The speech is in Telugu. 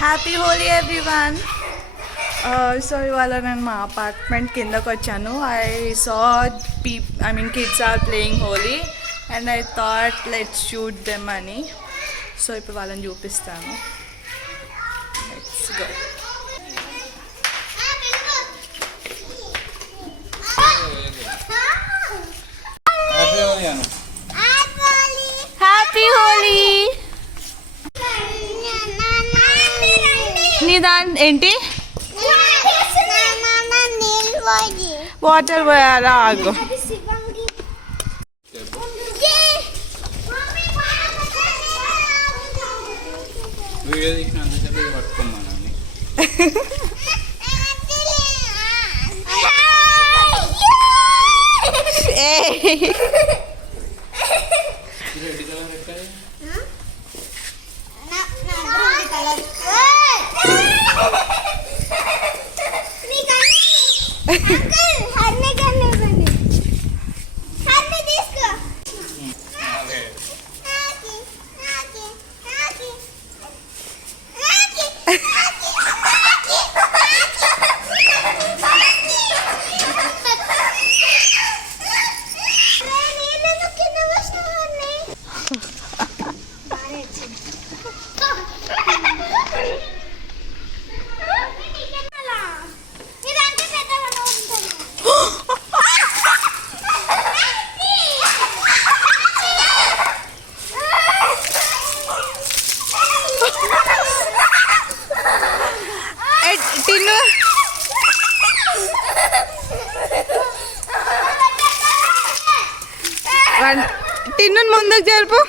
Happy Holi everyone. సో ఇవాళ నేను మా అపార్ట్మెంట్ కిందకు వచ్చాను. Kids are playing Holi and I thought let's shoot them అని. సో ఇప్పుడు వాళ్ళని చూపిస్తాను. Let's go. హ్యాపీ హోలీ. నీ ఏంటి వాటర్ పోయాలా? ఆగు. టిన్ను ముందుకు జరుపు.